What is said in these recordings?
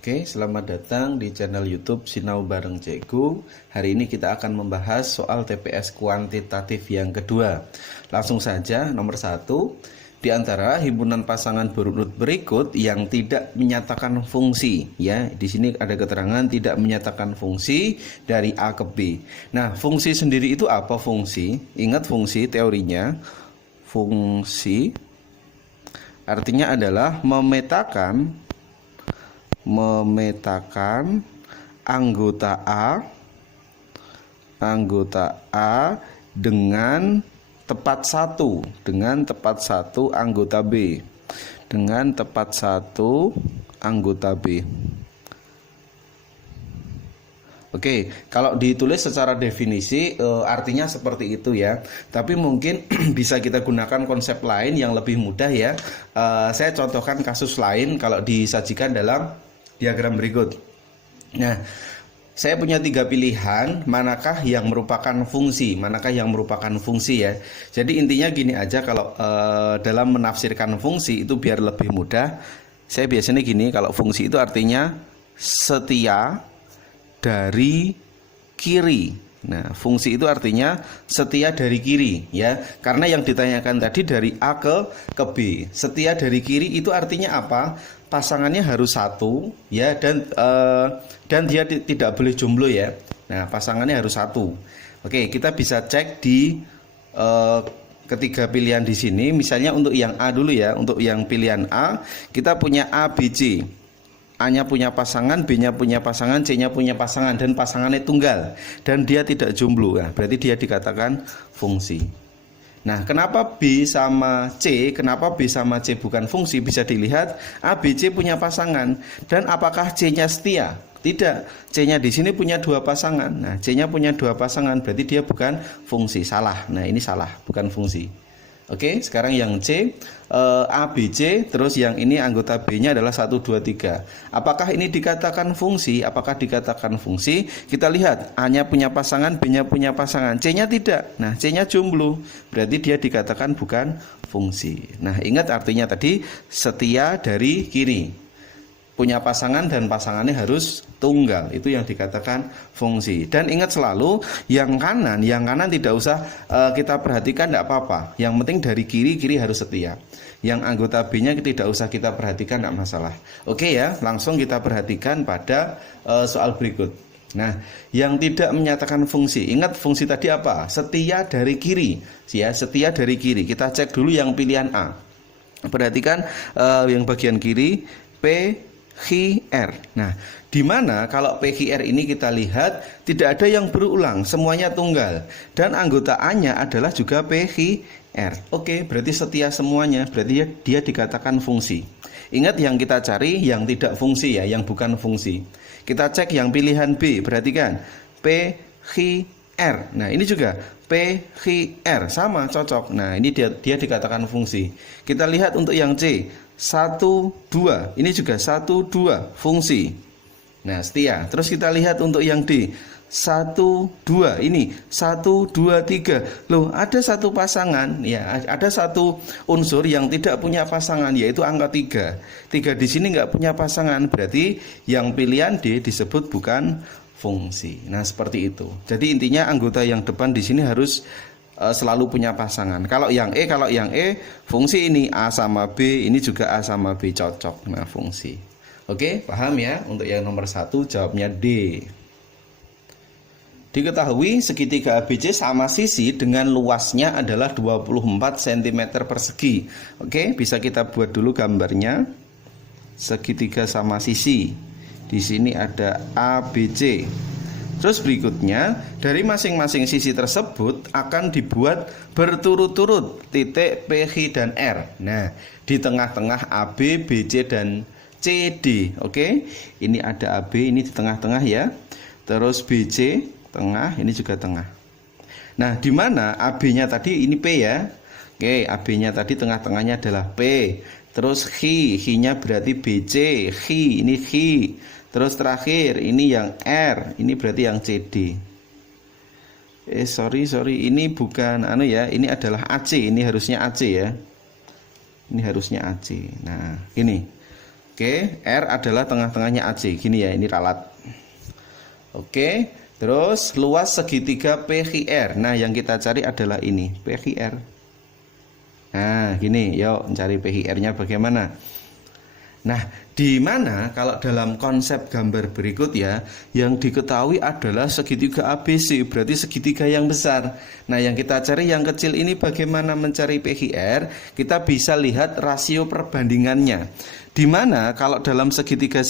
Oke, selamat datang di channel YouTube Sinau Bareng Cikgu. Hari ini kita akan membahas soal TPS kuantitatif yang kedua. Langsung saja, nomor 1. Di antara himpunan pasangan berurut berikut yang tidak menyatakan fungsi, ya, di sini ada keterangan tidak menyatakan fungsi dari A ke B. Nah, fungsi sendiri itu apa fungsi? Ingat fungsi teorinya. Fungsi artinya adalah memetakan anggota A dengan tepat satu anggota B Oke, kalau ditulis secara definisi artinya seperti itu ya. Tapi mungkin bisa kita gunakan konsep lain yang lebih mudah ya. Saya contohkan kasus lain kalau disajikan dalam diagram berikut. Nah, saya punya 3 pilihan, manakah yang merupakan fungsi ya. Jadi intinya gini aja, kalau dalam menafsirkan fungsi itu biar lebih mudah. Saya biasanya gini, kalau fungsi itu artinya setia dari kiri. Nah, fungsi itu artinya setia dari kiri ya. Karena yang ditanyakan tadi dari A ke B. Setia dari kiri itu artinya apa? Pasangannya harus satu ya, dan dia tidak boleh jomblo ya. Nah, pasangannya harus satu. Oke, kita bisa cek di ketiga pilihan di sini. Misalnya untuk yang A dulu ya. Untuk yang pilihan A, kita punya A, B, C. A-nya punya pasangan, B-nya punya pasangan, C-nya punya pasangan, dan pasangannya tunggal, dan dia tidak jomblo. Nah, berarti dia dikatakan fungsi. Nah, kenapa B sama C bukan fungsi? Bisa dilihat A, B, C punya pasangan, dan apakah C-nya setia? Tidak. C-nya di sini punya 2 pasangan. Nah, C-nya punya 2 pasangan, berarti dia bukan fungsi. Salah. Nah, ini salah, bukan fungsi. Oke, sekarang yang C, A, B, C, terus yang ini anggota B-nya adalah 1, 2, 3. Apakah ini dikatakan fungsi? Kita lihat, A-nya punya pasangan, B-nya punya pasangan, C-nya tidak. Nah, C-nya jomblo, berarti dia dikatakan bukan fungsi. Nah, ingat artinya tadi, setia dari kiri. Punya pasangan dan pasangannya harus tunggal, itu yang dikatakan fungsi. Dan ingat selalu yang kanan tidak usah kita perhatikan, tidak apa-apa. Yang penting dari kiri harus setia. Yang anggota B-nya tidak usah kita perhatikan, tidak masalah. Oke ya, langsung kita perhatikan pada soal berikut. Nah, yang tidak menyatakan fungsi, ingat fungsi tadi apa? Setia dari kiri, ya, setia dari kiri. Kita cek dulu yang pilihan A. Perhatikan yang bagian kiri, PQR. Nah, di mana kalau PQR ini kita lihat tidak ada yang berulang, semuanya tunggal, dan anggota A-nya adalah juga PQR. Oke, berarti setia semuanya, berarti dia dikatakan fungsi. Ingat yang kita cari yang tidak fungsi ya, yang bukan fungsi. Kita cek yang pilihan B, perhatikan PQR. Nah, ini juga PQR, sama, cocok. Nah, ini dia dikatakan fungsi. Kita lihat untuk yang C, 1, 2, ini juga 1, 2, fungsi. Nah, setia. Terus kita lihat untuk yang D, 1, 2, ini 1, 2, 3. Loh, ada satu pasangan ya, ada satu unsur yang tidak punya pasangan, yaitu angka 3. 3 di sini nggak punya pasangan, berarti yang pilihan D disebut bukan fungsi. Nah, seperti itu. Jadi intinya anggota yang depan di sini harus selalu punya pasangan. Kalau yang E fungsi ini A sama B, ini juga A sama B, cocok. Nah, fungsi. Oke, paham ya? Untuk yang nomor 1 jawabnya D. Diketahui segitiga ABC sama sisi dengan luasnya adalah 24 cm persegi. Oke, bisa kita buat dulu gambarnya. Segitiga sama sisi. Di sini ada ABC. Terus berikutnya, dari masing-masing sisi tersebut akan dibuat berturut-turut titik P, Q, dan R. Nah, di tengah-tengah AB, BC, dan CD. Oke, ini ada AB, ini di tengah-tengah ya. Terus BC, tengah, ini juga tengah. Nah, di mana AB-nya tadi, ini P ya. Oke, AB-nya tadi tengah-tengahnya adalah P. Terus Q-nya berarti BC, Q, ini Q. Terus terakhir ini yang R, ini berarti yang CD. Sorry, ini bukan ya, ini adalah AC, ini harusnya AC ya. Ini harusnya AC. Nah, ini. Oke, R adalah tengah-tengahnya AC. Gini ya, ini ralat. Oke, terus luas segitiga PQR. Nah, yang kita cari adalah ini, PQR. Nah, gini, yuk mencari PQR-nya bagaimana? Nah, di mana kalau dalam konsep gambar berikut ya, yang diketahui adalah segitiga ABC, berarti segitiga yang besar. Nah, yang kita cari yang kecil ini bagaimana mencari PQR? Kita bisa lihat rasio perbandingannya. Di mana kalau dalam segitiga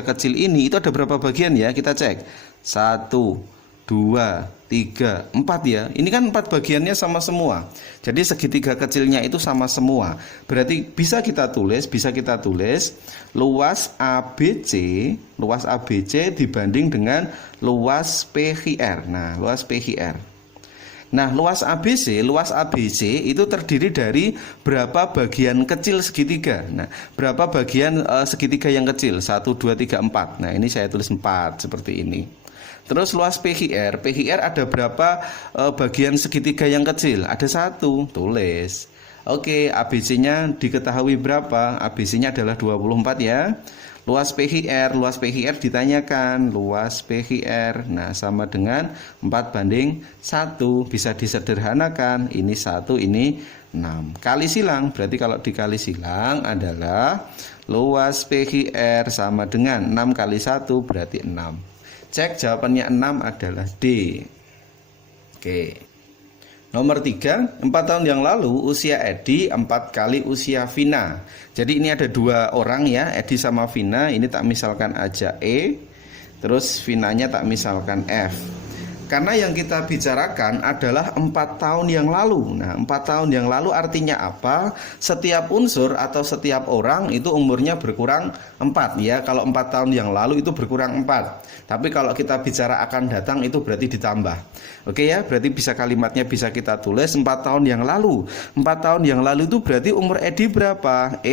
kecil ini itu ada berapa bagian ya? Kita cek. 1, 2, 3, 4 ya. Ini kan 4 bagiannya sama semua. Jadi segitiga kecilnya itu sama semua. Berarti bisa kita tulis luas ABC dibanding dengan luas PQR. Nah, luas PQR. Nah, luas ABC itu terdiri dari berapa bagian kecil segitiga. Nah, berapa bagian segitiga yang kecil? 1, 2, 3, 4. Nah, ini saya tulis 4 seperti ini. Terus luas PQR ada berapa bagian segitiga yang kecil? Ada 1, tulis. Oke, ABC-nya diketahui berapa? ABC-nya adalah 24 ya. Luas PQR ditanyakan, luas PQR. Nah, sama dengan 4:1. Bisa disederhanakan, ini 1, ini 6. Kali silang, berarti kalau dikali silang adalah luas PQR sama dengan 6 kali 1 berarti 6. Cek jawabannya 6 adalah D. Oke. Nomor 3, 4 tahun yang lalu usia Edi 4 kali usia Vina. Jadi ini ada 2 orang ya, Edi sama Vina. Ini tak misalkan aja E, terus Vinanya tak misalkan F. Karena yang kita bicarakan adalah 4 tahun yang lalu. Nah, 4 tahun yang lalu artinya apa? Setiap unsur atau setiap orang itu umurnya berkurang 4 ya. Kalau 4 tahun yang lalu itu berkurang 4. Tapi kalau kita bicara akan datang itu berarti ditambah. Oke ya, berarti bisa kalimatnya bisa kita tulis 4 tahun yang lalu. 4 tahun yang lalu itu berarti umur Edi berapa?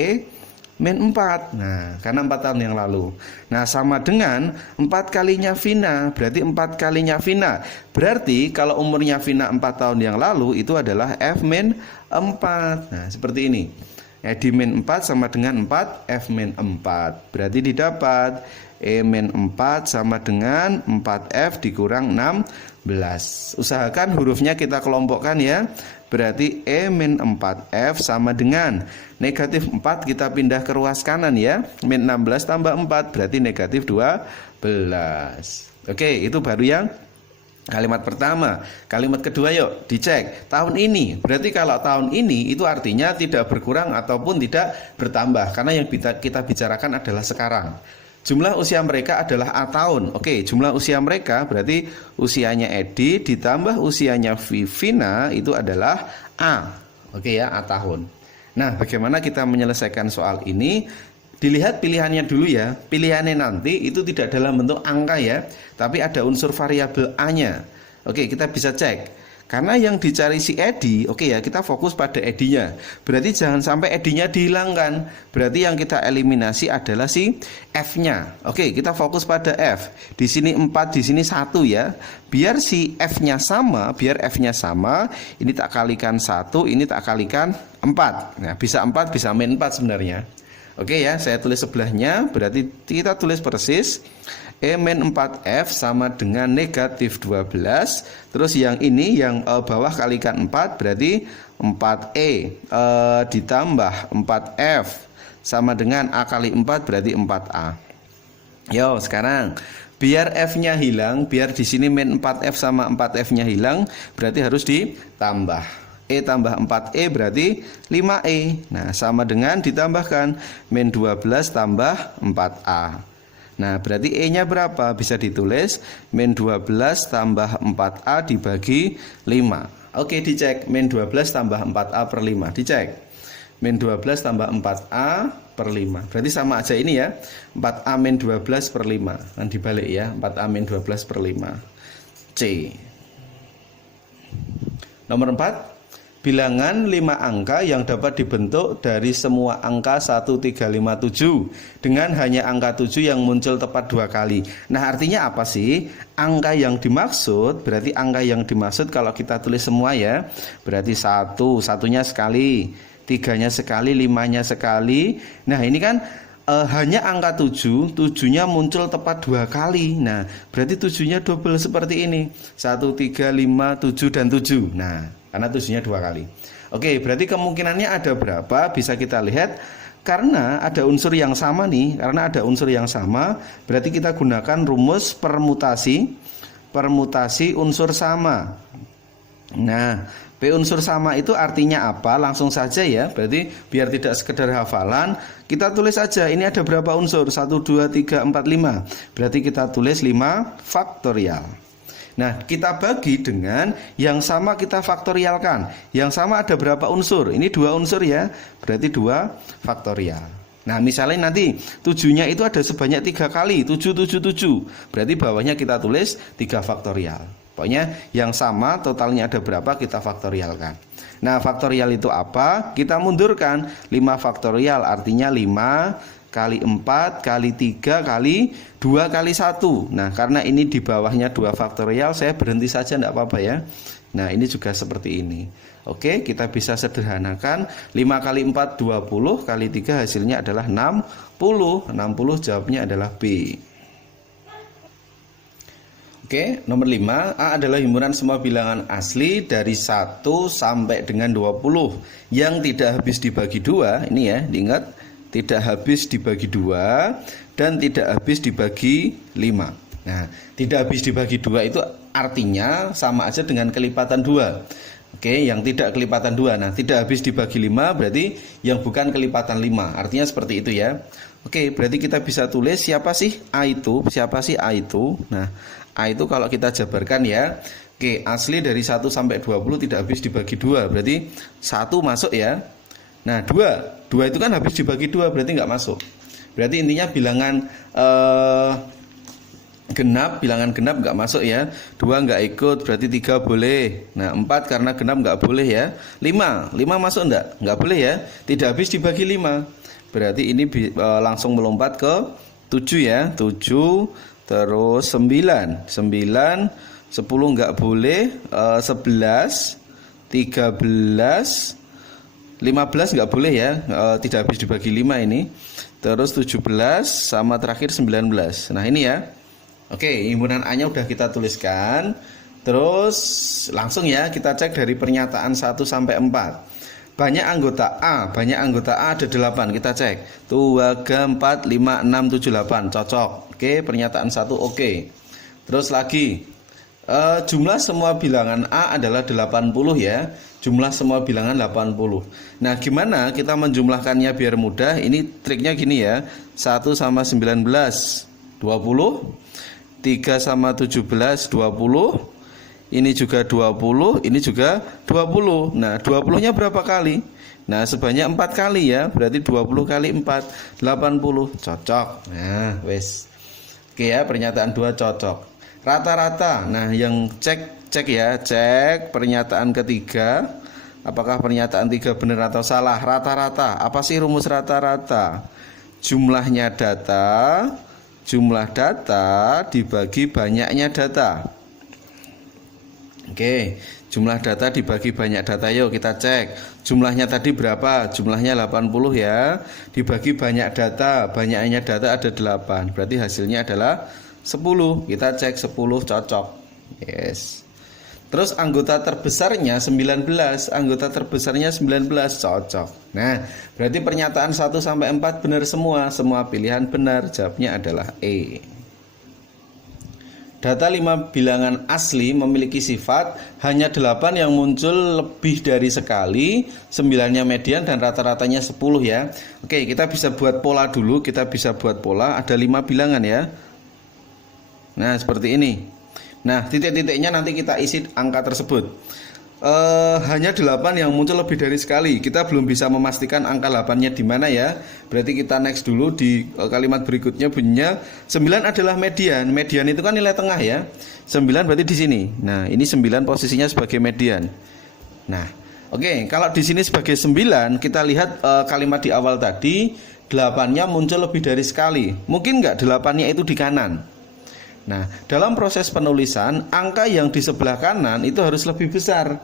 -4. Nah, karena 4 tahun yang lalu. Nah, sama dengan 4 kalinya Vina. Berarti 4 kalinya Vina. Berarti kalau umurnya Vina 4 tahun yang lalu itu adalah F-4. Nah, seperti ini. Edi -4 sama dengan 4 F-4. Berarti didapat E-4 sama dengan 4F dikurang 16. Usahakan hurufnya kita kelompokkan ya. Berarti E-4F sama dengan negatif 4 kita pindah ke ruas kanan ya. -16 tambah 4 berarti negatif 12. Oke, itu baru yang kalimat pertama. Kalimat kedua yuk dicek. Tahun ini, berarti kalau tahun ini itu artinya tidak berkurang ataupun tidak bertambah. Karena yang kita bicarakan adalah sekarang. Jumlah usia mereka adalah A tahun. Oke, jumlah usia mereka berarti usianya Edi ditambah usianya Vina itu adalah A. Oke ya, A tahun. Nah, bagaimana kita menyelesaikan soal ini? Dilihat pilihannya dulu ya. Pilihannya nanti itu tidak dalam bentuk angka ya, tapi ada unsur variabel A-nya. Oke, kita bisa cek. Karena yang dicari si Edi, oke ya, kita fokus pada Edinya. Berarti jangan sampai Edinya dihilangkan. Berarti yang kita eliminasi adalah si F-nya. Oke, kita fokus pada F. Di sini 4, di sini 1 ya. Biar si F-nya sama, ini tak kalikan 1, ini tak kalikan 4. Nah, bisa 4, bisa -4 sebenarnya. Oke ya, saya tulis sebelahnya. Berarti kita tulis persis E-4F sama dengan negatif 12. Terus yang ini yang bawah kalikan 4 berarti 4E ditambah 4F sama dengan A kali 4 berarti 4A. Yo, sekarang biar F-nya hilang, biar di sini -4F sama 4F-nya hilang, berarti harus ditambah. E tambah 4E berarti 5E. Nah, sama dengan ditambahkan -12 tambah 4A. Nah, berarti E-nya berapa? Bisa ditulis -12 tambah 4A dibagi 5. Oke, dicek. -12 tambah 4A per 5. Dicek. -12 tambah 4A per 5. Berarti sama aja ini ya. 4A -12 per 5. Kan dibalik ya. 4A -12 per 5. C. Nomor 4. Bilangan 5 angka yang dapat dibentuk dari semua angka 1357 dengan hanya angka 7 yang muncul tepat 2 kali. Nah, artinya apa sih? Angka yang dimaksud, berarti angka yang dimaksud kalau kita tulis semua ya, berarti 1, satunya sekali, 3-nya sekali, 5-nya sekali. Nah, ini kan hanya angka 7, 7-nya muncul tepat 2 kali. Nah, berarti 7-nya double seperti ini. 1, 3, 5, 7 dan 7. Nah, karena 7-nya 2 kali. Oke, berarti kemungkinannya ada berapa? Bisa kita lihat karena ada unsur yang sama nih. Karena ada unsur yang sama, berarti kita gunakan rumus permutasi unsur sama. Nah, P unsur sama itu artinya apa? Langsung saja ya. Berarti biar tidak sekedar hafalan, kita tulis aja ini ada berapa unsur? 1, 2, 3, 4, 5. Berarti kita tulis 5 faktorial. Nah, kita bagi dengan yang sama kita faktorialkan. Yang sama ada berapa unsur? Ini 2 unsur ya. Berarti 2 faktorial. Nah, misalnya nanti 7-nya itu ada sebanyak 3 kali, 7, 7, 7. Berarti bawahnya kita tulis 3 faktorial. Pokoknya yang sama totalnya ada berapa kita faktorialkan. Nah, faktorial itu apa? Kita mundurkan 5 faktorial artinya 5 kali 4 kali 3 kali 2 kali 1. Nah, karena ini di bawahnya 2 faktorial, saya berhenti saja enggak apa-apa ya. Nah, ini juga seperti ini. Oke, kita bisa sederhanakan 5 kali 4 20 kali 3 hasilnya adalah 60. 60 jawabnya adalah B. Oke, nomor 5, A adalah himpunan semua bilangan asli dari 1 sampai dengan 20 yang tidak habis dibagi 2. Ini ya, diingat, tidak habis dibagi 2 dan tidak habis dibagi 5. Nah, tidak habis dibagi 2 itu artinya sama aja dengan kelipatan 2. Oke, yang tidak kelipatan 2. Nah, tidak habis dibagi 5 berarti yang bukan kelipatan 5. Artinya seperti itu ya. Oke, berarti kita bisa tulis siapa sih A itu? Siapa sih A itu? Nah, A itu kalau kita jabarkan ya. Oke, asli dari 1 sampai 20 tidak habis dibagi 2. Berarti 1 masuk ya. Nah, 2 itu kan habis dibagi 2, berarti nggak masuk. Berarti intinya bilangan bilangan genap nggak masuk ya. 2 nggak ikut, berarti 3 boleh. Nah, 4 karena genap nggak boleh ya. 5 masuk nggak boleh ya. Tidak habis dibagi 5. Berarti ini langsung melompat ke 7 ya. 7, terus 9, 10 nggak boleh, 11, 13, 15 nggak boleh ya, tidak habis dibagi 5 ini. Terus 17 sama terakhir 19. Nah, ini ya. Oke, himpunan A-nya udah kita tuliskan. Terus langsung ya kita cek dari pernyataan 1 sampai 4. Banyak anggota A ada 8. Kita cek. 2, 3, 4, 5, 6, 7, 8. Cocok. Oke, pernyataan 1 oke. Terus lagi jumlah semua bilangan A adalah 80 ya. Jumlah semua bilangan 80. Nah, gimana kita menjumlahkannya biar mudah? Ini triknya gini ya. 1 sama 19 20. 3 sama 17 20. Ini juga 20, ini juga 20. Nah, 20-nya berapa kali? Nah, sebanyak 4 kali ya. Berarti 20 kali 4 80. Cocok. Nah, wes. Oke ya, pernyataan 2 cocok. Rata-rata. Nah, yang cek ya, cek pernyataan ketiga. Apakah pernyataan 3 benar atau salah? Rata-rata. Apa sih rumus rata-rata? Jumlah data dibagi banyaknya data. Oke, jumlah data dibagi banyak data. Yuk kita cek. Jumlahnya tadi berapa? Jumlahnya 80 ya. Dibagi banyak data. Banyaknya data ada 8. Berarti hasilnya adalah 10. Kita cek 10 cocok. Yes. Terus anggota terbesarnya 19. Anggota terbesarnya 19 cocok. Nah, berarti pernyataan 1 sampai 4 benar semua. Semua pilihan benar. Jawabnya adalah E. Data 5 bilangan asli memiliki sifat hanya 8 yang muncul lebih dari sekali, 9-nya median dan rata-ratanya 10 ya. Oke, kita bisa buat pola dulu. Kita bisa buat pola, ada 5 bilangan ya. Nah, seperti ini. Nah, titik-titiknya nanti kita isi angka tersebut. Hanya 8 yang muncul lebih dari sekali. Kita belum bisa memastikan angka 8-nya di mana ya. Berarti kita next dulu di kalimat berikutnya bunyinya 9 adalah median. Median itu kan nilai tengah ya. 9 berarti di sini. Nah, ini 9 posisinya sebagai median. Nah, oke, kalau di sini sebagai 9, kita lihat kalimat di awal tadi 8-nya muncul lebih dari sekali. Mungkin enggak 8-nya itu di kanan. Nah, dalam proses penulisan, angka yang di sebelah kanan itu harus lebih besar.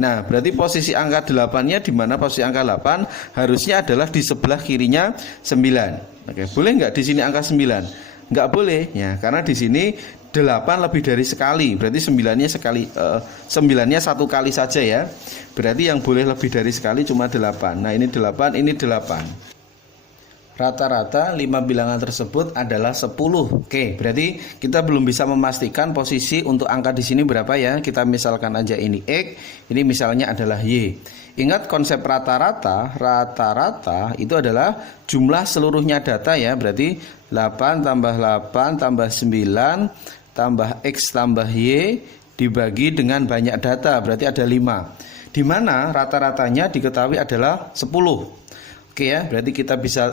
Nah, berarti posisi angka 8-nya di mana? Posisi angka 8 harusnya adalah di sebelah kirinya 9. Oke, boleh nggak di sini angka 9? Nggak boleh ya, karena di sini 8 lebih dari sekali. Berarti 9-nya sekali 9-nya satu kali saja ya. Berarti yang boleh lebih dari sekali cuma 8. Nah, ini 8, ini 8. Rata-rata 5 bilangan tersebut adalah 10. Oke, berarti kita belum bisa memastikan posisi untuk angka di sini berapa ya. Kita misalkan aja ini X, ini misalnya adalah Y. Ingat konsep rata-rata, rata-rata itu adalah jumlah seluruhnya data ya. Berarti 8 tambah 8 tambah 9 tambah X tambah Y dibagi dengan banyak data, berarti ada 5. Di mana rata-ratanya diketahui adalah 10. Oke ya, berarti kita bisa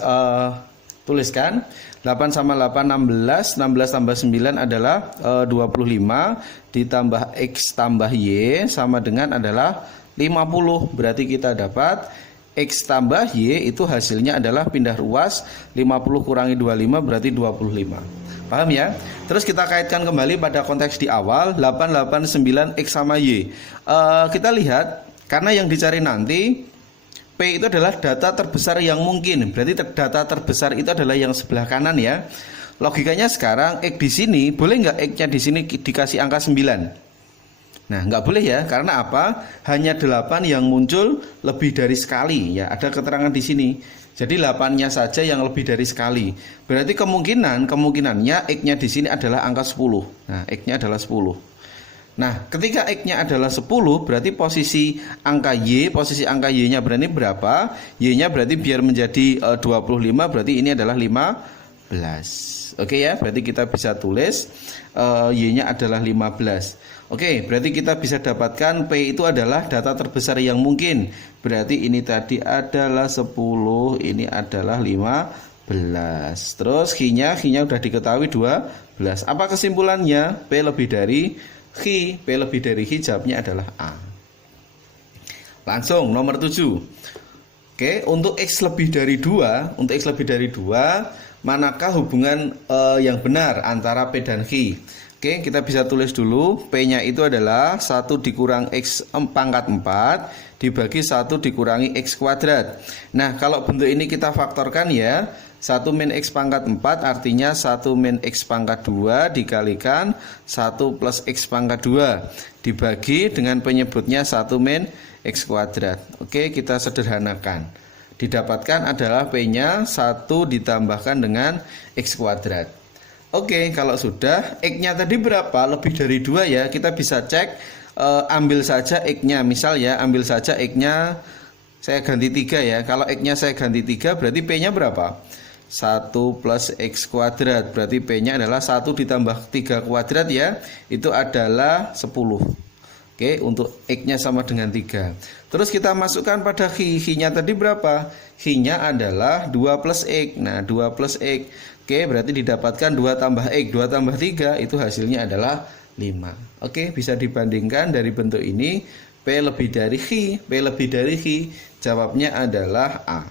tuliskan 8 sama 8 16, 16 tambah 9 adalah 25 ditambah X tambah Y sama dengan adalah 50. Berarti kita dapat X tambah Y itu hasilnya adalah pindah ruas 50 kurangi 25 berarti 25. Paham ya? Terus kita kaitkan kembali pada konteks di awal 889 X sama Y. Kita lihat karena yang dicari nanti P itu adalah data terbesar yang mungkin. Berarti data terbesar itu adalah yang sebelah kanan ya. Logikanya sekarang X di sini boleh nggak X-nya di sini dikasih angka 9? Nah, nggak boleh ya, karena apa? Hanya 8 yang muncul lebih dari sekali ya. Ada keterangan di sini. Jadi 8-nya saja yang lebih dari sekali. Berarti kemungkinannya X-nya di sini adalah angka 10. Nah, X-nya adalah 10. Nah, ketika X-nya adalah 10, berarti posisi angka Y-nya berarti berapa? Y-nya berarti biar menjadi 25, berarti ini adalah 15. Oke ya, berarti kita bisa tulis Y-nya adalah 15. Oke, berarti kita bisa dapatkan P itu adalah data terbesar yang mungkin. Berarti ini tadi adalah 10, ini adalah 15. Terus Q-nya udah diketahui 12. Apa kesimpulannya? P lebih dari Q. P lebih dari Q, jawabnya adalah A. Langsung nomor 7. Oke, untuk X lebih dari 2, manakah hubungan yang benar antara P dan Q? Oke, kita bisa tulis dulu. P-nya itu adalah 1 dikurang X pangkat 4 dibagi 1 dikurangi X kuadrat. Nah, kalau bentuk ini kita faktorkan ya. 1 min X pangkat 4 artinya 1 min X pangkat 2 dikalikan 1 plus X pangkat 2 dibagi dengan penyebutnya 1 min X kuadrat. Oke, kita sederhanakan. Didapatkan adalah P-nya 1 ditambahkan dengan X kuadrat. Oke, kalau sudah X-nya tadi berapa? Lebih dari 2 ya. Kita bisa cek, ambil saja X-nya. Misal ya, ambil saja X-nya saya ganti 3 ya. Kalau X-nya saya ganti 3 berarti P-nya berapa? 1 plus X kuadrat. Berarti P-nya adalah 1 ditambah 3 kuadrat ya. Itu adalah 10. Oke, untuk X-nya sama dengan 3. Terus kita masukkan pada Q. Q-nya tadi berapa? Q-nya adalah 2 plus X. Nah, 2 plus X. Oke, berarti didapatkan 2 tambah X, 2 tambah 3, itu hasilnya adalah 5. Oke, bisa dibandingkan dari bentuk ini, P lebih dari Q, P lebih dari Q, jawabnya adalah A.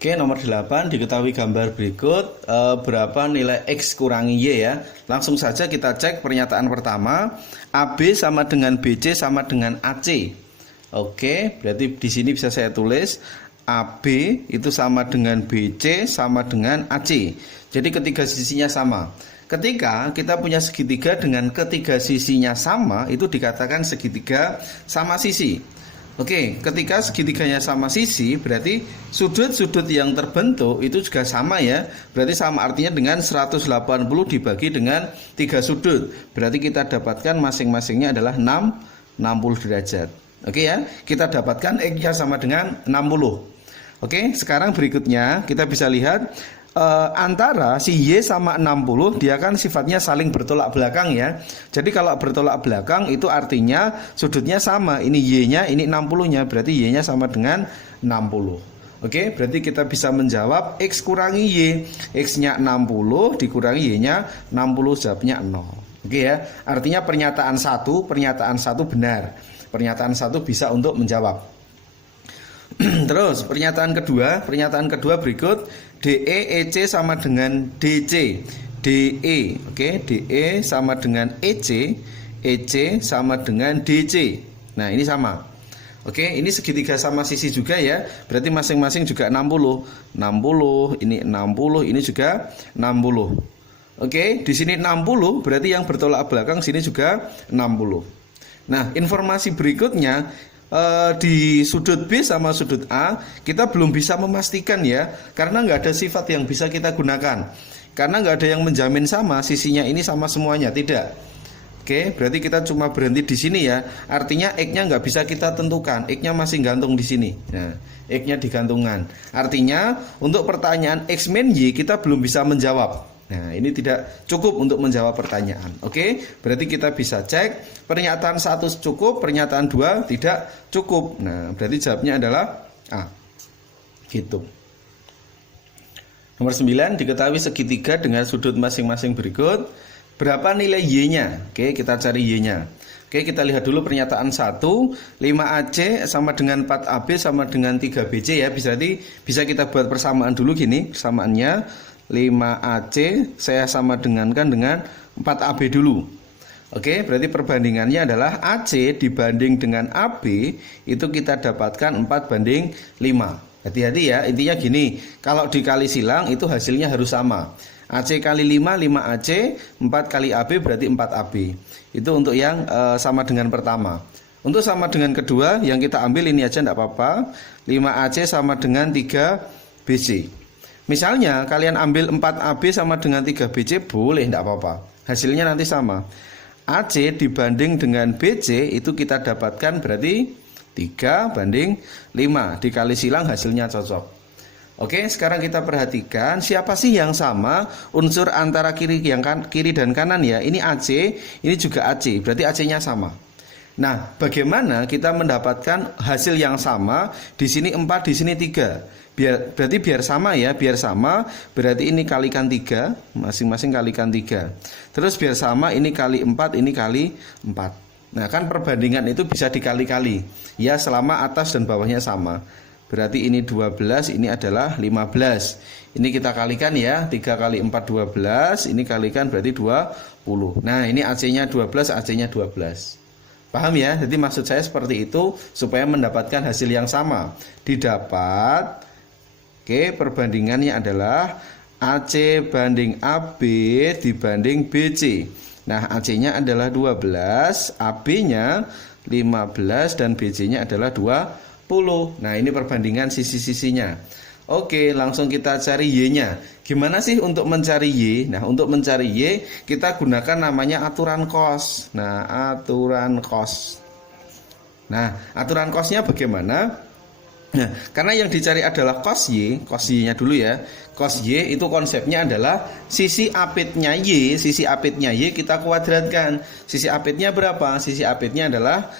Oke, nomor 8, diketahui gambar berikut, berapa nilai X kurangi Y ya. Langsung saja kita cek pernyataan pertama, AB sama dengan BC sama dengan AC. Oke, berarti di sini bisa saya tulis, AB itu sama dengan BC sama dengan AC. Jadi ketiga sisinya sama. Ketika kita punya segitiga dengan ketiga sisinya sama, itu dikatakan segitiga sama sisi. Oke, ketika segitiganya sama sisi, berarti sudut-sudut yang terbentuk itu juga sama ya. Berarti sama artinya dengan 180 dibagi dengan 3 sudut. Berarti kita dapatkan masing-masingnya adalah 60 derajat. Oke ya, kita dapatkan X-nya sama dengan 60. Oke, sekarang berikutnya kita bisa lihat antara si Y sama 60 dia kan sifatnya saling bertolak belakang ya. Jadi kalau bertolak belakang itu artinya sudutnya sama. Ini Y-nya, ini 60-nya, berarti Y-nya sama dengan 60. Oke, berarti kita bisa menjawab X kurangi Y. X-nya 60 dikurangi Y-nya 60, jawabnya 0. Oke ya, artinya pernyataan satu benar. Pernyataan satu bisa untuk menjawab. Terus pernyataan kedua berikut, DE EC sama dengan DC. DE, oke, DE sama dengan EC, EC sama dengan DC. Nah, ini sama. Oke, ini segitiga sama sisi juga ya. Berarti masing-masing juga 60. 60, ini 60, ini juga 60. Oke, di sini 60, berarti yang bertolak belakang sini juga 60. Nah, informasi berikutnya di sudut B sama sudut A kita belum bisa memastikan ya, karena nggak ada sifat yang bisa kita gunakan. Karena nggak ada yang menjamin sama sisinya ini sama semuanya, tidak. Oke, berarti kita cuma berhenti di sini ya. Artinya X-nya nggak bisa kita tentukan. X-nya masih gantung di sini. Nah, X-nya digantungan. Artinya untuk pertanyaan X min Y kita belum bisa menjawab. Nah, ini tidak cukup untuk menjawab pertanyaan. Oke, berarti kita bisa cek pernyataan 1 cukup, pernyataan 2 tidak cukup. Nah, berarti jawabnya adalah A. Gitu. Nomor 9, diketahui segitiga dengan sudut masing-masing berikut. Berapa nilai Y-nya? Oke, kita cari Y-nya. Oke, kita lihat dulu pernyataan 1. 5AC sama dengan 4AB sama dengan 3BC ya. Bisa kita buat persamaan dulu gini. Persamaannya 5AC saya sama dengankan dengan 4AB dulu. Oke, berarti perbandingannya adalah AC dibanding dengan AB itu kita dapatkan 4:5. Hati-hati ya, intinya gini. Kalau dikali silang itu hasilnya harus sama. AC kali 5, 5AC, 4 kali AB berarti 4AB. Itu untuk yang sama dengan pertama. Untuk sama dengan kedua, yang kita ambil ini aja enggak apa-apa. 5AC sama dengan 3BC. Misalnya kalian ambil 4AB sama dengan 3BC, boleh enggak apa-apa. Hasilnya nanti sama. AC dibanding dengan BC itu kita dapatkan berarti 3:5. Dikali silang hasilnya cocok. Oke, sekarang kita perhatikan siapa sih yang sama unsur antara kiri dan kanan ya. Ini AC, ini juga AC. Berarti AC-nya sama. Nah, bagaimana kita mendapatkan hasil yang sama? Di sini 4, di sini 3. Berarti biar sama ya, biar sama. Berarti ini kalikan 3, masing-masing kalikan 3. Terus biar sama ini kali 4, ini kali 4. Nah, kan perbandingan itu bisa dikali-kali. Ya, selama atas dan bawahnya sama. Berarti ini 12, ini adalah 15. Ini kita kalikan ya, 3 kali 4 12, ini kalikan berarti 20. Nah, ini AC-nya 12, AC-nya 12. Paham ya? Jadi maksud saya seperti itu supaya mendapatkan hasil yang sama. Didapat. Oke, perbandingannya adalah AC banding AB dibanding BC. Nah, AC-nya adalah 12, AB-nya 15 dan BC-nya adalah 20. Nah, ini perbandingan sisi-sisinya. Oke, langsung kita cari Y-nya. Gimana sih untuk mencari Y? Nah, untuk mencari Y kita gunakan namanya aturan cos. Nah, aturan cos. Nah, aturan cosnya bagaimana? Nah, karena yang dicari adalah cos Y-nya dulu ya. Cos Y itu konsepnya adalah sisi apitnya Y kita kuadratkan. Sisi apitnya berapa? Sisi apitnya adalah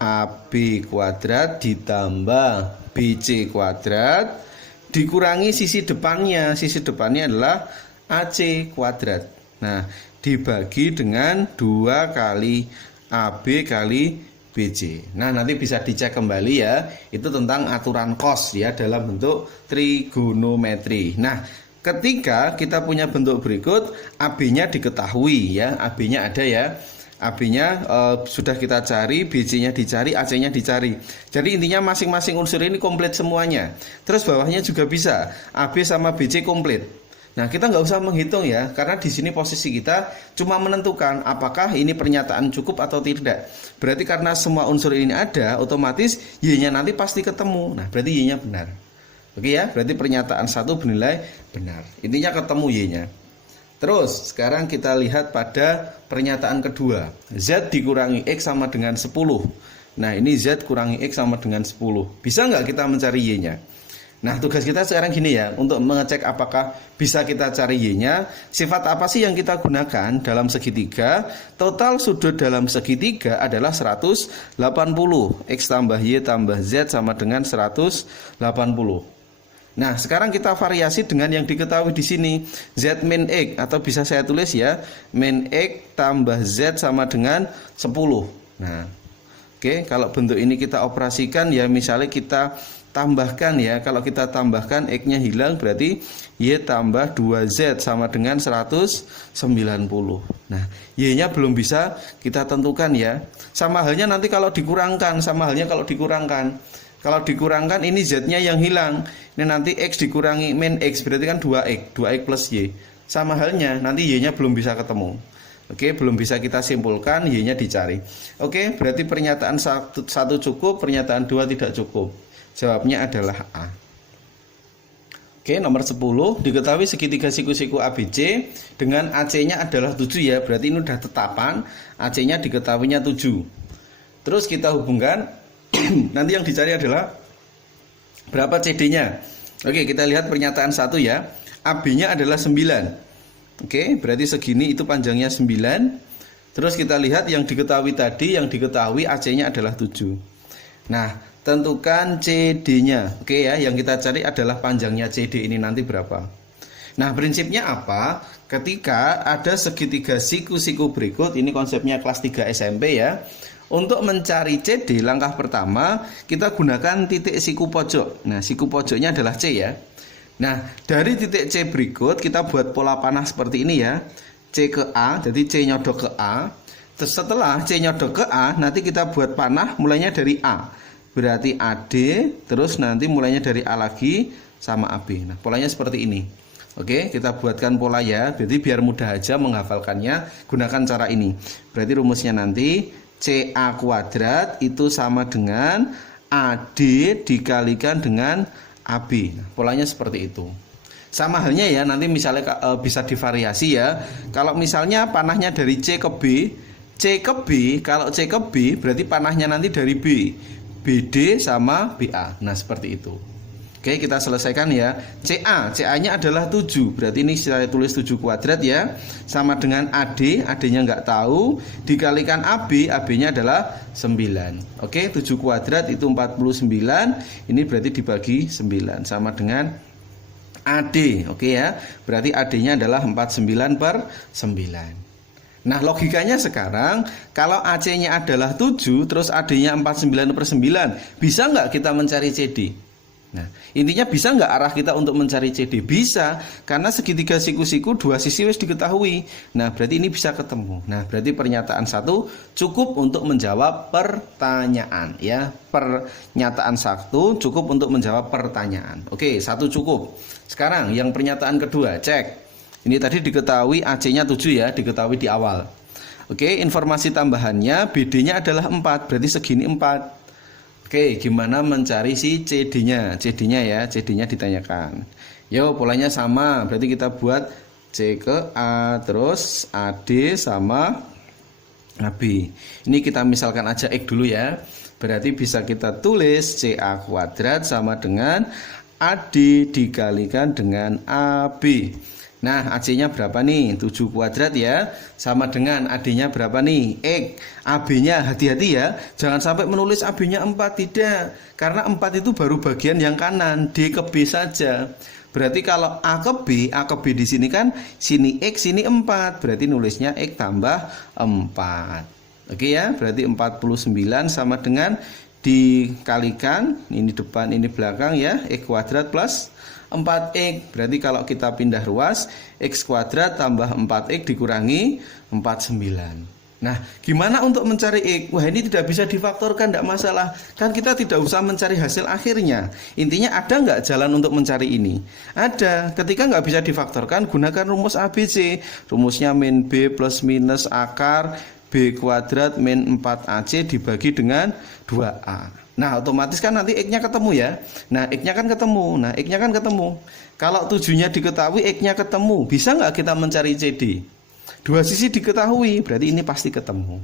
AB kuadrat ditambah BC kuadrat dikurangi sisi depannya. Sisi depannya adalah AC kuadrat. Nah, dibagi dengan 2 kali AB kali BC. Nah, nanti bisa dicek kembali ya. Itu tentang aturan cos ya dalam bentuk trigonometri. Nah, ketika kita punya bentuk berikut, AB-nya diketahui ya. AB-nya ada ya. AB-nya sudah kita cari, BC-nya dicari, AC-nya dicari. Jadi intinya masing-masing unsur ini komplit semuanya. Terus bawahnya juga bisa, AB sama BC komplit. Nah, kita nggak usah menghitung ya, karena di sini posisi kita cuma menentukan apakah ini pernyataan cukup atau tidak. Berarti karena semua unsur ini ada, otomatis Y-nya nanti pasti ketemu. Nah, berarti Y-nya benar. Oke ya, berarti pernyataan 1 bernilai benar. Intinya ketemu Y-nya. Terus sekarang kita lihat pada pernyataan kedua. Z dikurangi X sama dengan 10. Nah, ini Z kurangi X sama dengan 10. Bisa nggak kita mencari Y-nya? Nah, tugas kita sekarang gini ya. Untuk mengecek apakah bisa kita cari Y-nya, sifat apa sih yang kita gunakan dalam segitiga? Total sudut dalam segitiga adalah 180. X tambah Y tambah Z sama dengan 180. Nah, sekarang kita variasi dengan yang diketahui di sini. Z min X, atau bisa saya tulis ya, min X tambah Z sama dengan 10. Nah, oke, kalau bentuk ini kita operasikan ya, misalnya kita tambahkan ya. Kalau kita tambahkan X-nya hilang, berarti Y tambah 2Z sama dengan 190. Nah, Y-nya belum bisa kita tentukan ya. Sama halnya nanti kalau dikurangkan, Kalau dikurangkan ini Z-nya yang hilang. Ini nanti X dikurangi min X, berarti kan 2X, 2X plus Y. Sama halnya, nanti Y-nya belum bisa ketemu. Oke, belum bisa kita simpulkan, Y-nya dicari. Oke, berarti pernyataan 1 cukup, pernyataan 2 tidak cukup. Jawabnya adalah A. Oke, nomor 10, diketahui segitiga siku-siku ABC dengan AC-nya adalah 7 ya. Berarti ini udah tetapan, AC-nya diketahuinya 7. Terus kita hubungkan, nanti yang dicari adalah berapa CD-nya. Oke, kita lihat pernyataan 1 ya. AB-nya adalah 9. Oke, berarti segini itu panjangnya 9. Terus kita lihat yang diketahui tadi, yang diketahui AC-nya adalah 7. Nah, tentukan CD-nya. Oke ya, yang kita cari adalah panjangnya CD ini nanti berapa. Nah, prinsipnya apa? Ketika ada segitiga siku-siku berikut, ini konsepnya kelas 3 SMP ya. Untuk mencari CD, langkah pertama kita gunakan titik siku pojok. Nah, siku pojoknya adalah C ya. Nah, dari titik C berikut kita buat pola panah seperti ini ya. C ke A, jadi C nyodok ke A. Terus setelah C nyodok ke A, nanti kita buat panah mulainya dari A. Berarti AD, terus nanti mulainya dari A lagi sama AB. Nah, polanya seperti ini. Oke, kita buatkan pola ya. Jadi biar mudah aja menghafalkannya, gunakan cara ini. Berarti rumusnya nanti CA kuadrat itu sama dengan AD dikalikan dengan AB. Nah, polanya seperti itu. Sama halnya ya, nanti misalnya bisa divariasi ya. Kalau misalnya panahnya dari C ke B, kalau C ke B berarti panahnya nanti dari B. BD sama BA. Nah, seperti itu. Oke, kita selesaikan ya. CA-nya adalah 7. Berarti ini saya tulis 7 kuadrat ya. Sama dengan AD, AD-nya nggak tahu. Dikalikan AB, AB-nya adalah 9. Oke, 7 kuadrat itu 49. Ini berarti dibagi 9. Sama dengan AD. Oke ya. Berarti AD-nya adalah 49 per 9. Nah, logikanya sekarang, kalau AC-nya adalah 7, terus AD-nya 49 per 9, bisa nggak kita mencari CD? Nah, intinya bisa nggak arah kita untuk mencari CD? Bisa, karena segitiga siku-siku dua sisi wis diketahui. Nah, berarti ini bisa ketemu. Nah, berarti pernyataan 1 cukup untuk menjawab pertanyaan ya. Pernyataan 1 cukup untuk menjawab pertanyaan. Oke, 1 cukup. Sekarang yang pernyataan kedua, cek. Ini tadi diketahui AC-nya 7 ya, diketahui di awal. Oke, informasi tambahannya BD-nya adalah 4, berarti segini 4. Oke, gimana mencari si CD-nya? CD-nya ya, CD-nya ditanyakan. Yo, polanya sama, berarti kita buat C ke A, terus AD sama AB. Ini kita misalkan aja X dulu ya. Berarti bisa kita tulis CA kuadrat sama dengan AD dikalikan dengan AB. Nah, AC-nya berapa nih? 7 kuadrat ya. Sama dengan AD-nya berapa nih? X. AB-nya hati-hati ya. Jangan sampai menulis AB-nya 4. Tidak. Karena 4 itu baru bagian yang kanan. D ke B saja. Berarti kalau A ke B di sini kan sini X, sini 4. Berarti nulisnya X tambah 4. Oke ya. Berarti 49 sama dengan dikalikan. Ini depan, ini belakang ya. X kuadrat plus 4X. Berarti kalau kita pindah ruas, X kuadrat tambah 4X dikurangi 49. Nah, gimana untuk mencari X? Wah, ini tidak bisa difaktorkan, tidak masalah. Kan kita tidak usah mencari hasil akhirnya. Intinya ada nggak jalan untuk mencari ini? Ada. Ketika nggak bisa difaktorkan, gunakan rumus ABC. Rumusnya min B plus minus akar B kuadrat min 4AC dibagi dengan 2A. Nah, otomatis kan nanti X-nya ketemu ya. Nah, X-nya kan ketemu. Kalau 7-nya diketahui, X-nya ketemu. Bisa nggak kita mencari CD? Dua sisi diketahui, berarti ini pasti ketemu.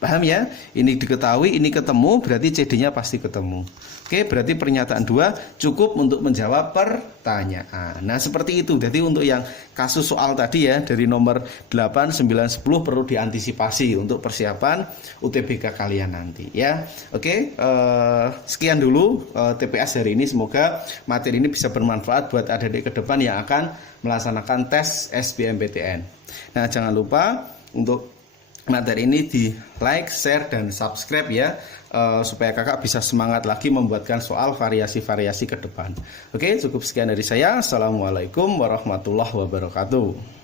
Paham ya? Ini diketahui, ini ketemu, berarti CD-nya pasti ketemu. Oke, berarti pernyataan 2 cukup untuk menjawab pertanyaan. Nah, seperti itu. Jadi untuk yang kasus soal tadi ya, dari nomor 8, 9, 10 perlu diantisipasi untuk persiapan UTBK kalian nanti ya. Oke, sekian dulu TPS hari ini. Semoga materi ini bisa bermanfaat buat adik-adik ke depan yang akan melaksanakan tes SBMPTN. Nah, jangan lupa untuk materi ini di like, share, dan subscribe ya, supaya kakak bisa semangat lagi membuatkan soal variasi-variasi ke depan. Oke, cukup sekian dari saya. Assalamualaikum warahmatullahi wabarakatuh.